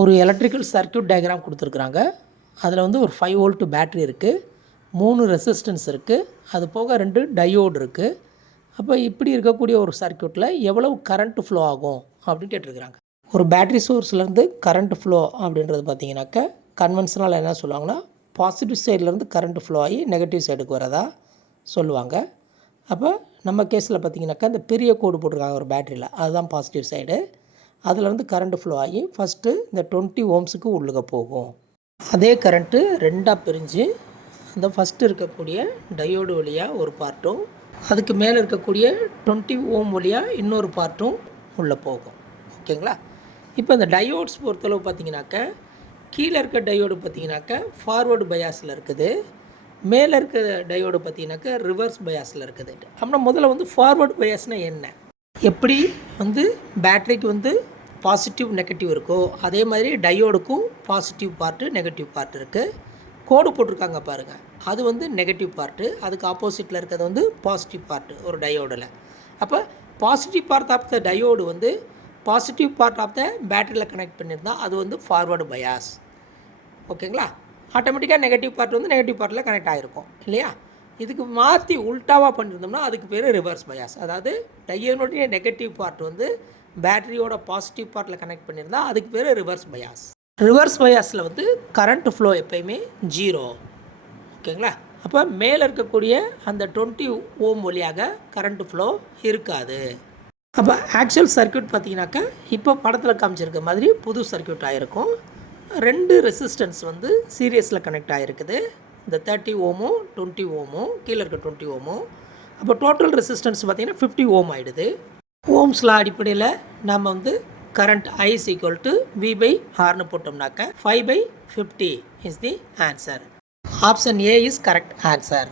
ஒரு electrical circuit diagram கொடுத்துருக்குறாங்க. அதில் வந்து ஒரு 5 வோல்ட் பேட்ரி இருக்குது, 3 ரெசிஸ்டன்ஸ் இருக்குது, அது போக 2 டயோடு இருக்குது. அப்போ இப்படி இருக்கக்கூடிய ஒரு சர்க்யூட்டில் எவ்வளவு கரண்ட் ஃப்ளோ ஆகும் அப்படின்னு கேட்டிருக்கிறாங்க. ஒரு பேட்ரி சோர்ஸ்லேருந்து கரண்ட் ஃப்ளோ அப்படின்றது பார்த்திங்கனாக்கா கன்வென்ஷனல் என்ன சொல்லுவாங்கன்னா, பாசிட்டிவ் சைட்லேருந்து கரண்ட் ஃப்ளோ ஆகி நெகட்டிவ் சைடுக்கு வரதா சொல்லுவாங்க. அப்போ நம்ம கேஸில் பார்த்திங்கனாக்கா இந்த பெரிய கோடு போட்டிருக்காங்க ஒரு பேட்டரியில், அதுதான் பாசிட்டிவ் சைடு. அதில் வந்து கரண்ட் ஃப்ளோ ஆகி ஃபஸ்ட்டு இந்த 20 ஓம்ஸுக்கு உள்ளுக போகும். அதே கரண்ட்டு ரெண்டாக பிரிஞ்சு அந்த ஃபஸ்ட்டு இருக்கக்கூடிய டயோடு வழியாக ஒரு பார்ட்டும், அதுக்கு மேலே இருக்கக்கூடிய 20 ஓம் வழியாக இன்னொரு பார்ட்டும் உள்ளே போகும். ஓகேங்களா? இப்போ இந்த டயோட்ஸ் பொறுத்தளவு பார்த்திங்கனாக்கா கீழே இருக்க டயோடு பார்த்திங்கனாக்கா ஃபார்வர்டு பயாஸில் இருக்குது, மேலே இருக்க டயோடு பார்த்திங்கனாக்கா ரிவர்ஸ் பயாஸில் இருக்குது. அப்படின்னா முதல்ல வந்து ஃபார்வர்டு பயாஸ்னால் என்ன, எப்படி வந்து பேட்டரிக்கு வந்து பாசிட்டிவ் நெகட்டிவ் இருக்கோ அதே மாதிரி டயோடுக்கும் பாசிட்டிவ் பார்ட்டு நெகட்டிவ் பார்ட் இருக்குது. கோடு போட்டிருக்காங்க பாருங்கள், அது வந்து நெகட்டிவ் பார்ட்டு, அதுக்கு ஆப்போசிட்டில் இருக்கிறது வந்து பாசிட்டிவ் பார்ட்டு ஒரு டயோடில். அப்போ positive part of the diode வந்து பாசிட்டிவ் பார்ட் ஆஃப் த பேட்டரியில் கனெக்ட் பண்ணியிருந்தால் அது வந்து ஃபார்வர்டு பயாஸ். ஓகேங்களா? ஆட்டோமேட்டிக்காக நெகட்டிவ் பார்ட் வந்து நெகட்டிவ் பார்ட்டில் கனெக்ட் ஆகிருக்கும் இல்லையா? இதுக்கு மாற்றி உல்ட்டாவாக பண்ணியிருந்தோம்னா அதுக்கு பேர் ரிவர்ஸ் பயாஸ். அதாவது டயோனுடைய நெகட்டிவ் பார்ட் வந்து பேட்டரியோட பாசிட்டிவ் பார்ட்டில் கனெக்ட் பண்ணியிருந்தால் அதுக்கு பேர் ரிவர்ஸ் பயாஸ். ரிவர்ஸ் பயாஸில் வந்து கரண்ட் ஃப்ளோ எப்போயுமே 0. ஓகேங்களா? அப்போ மேலே இருக்கக்கூடிய அந்த 20 ஓம் வழியாக கரண்ட் ஃப்ளோ இருக்காது. அப்போ ஆக்சுவல் சர்க்யூட் பார்த்தீங்கன்னாக்கா இப்போ படத்தில் காமிச்சிருக்க மாதிரி புது சர்க்யூட் ஆகிருக்கும். 2 ரெசிஸ்டன்ஸ் வந்து சீரியஸில் கனெக்ட் ஆகிருக்குது, இந்த 30 ஓமும் 20 ஓமும், கீழே இருக்க 20 ஓமும். அப்போ டோட்டல் ரெசிஸ்டன்ஸ் பார்த்திங்கன்னா 50 ஓம் ஆகிடுது. ஓம்ஸில் அடிப்படையில் நம்ம வந்து current I = V/Rன்னு போட்டோம்னாக்க 5/50 is the answer. Option A is correct answer.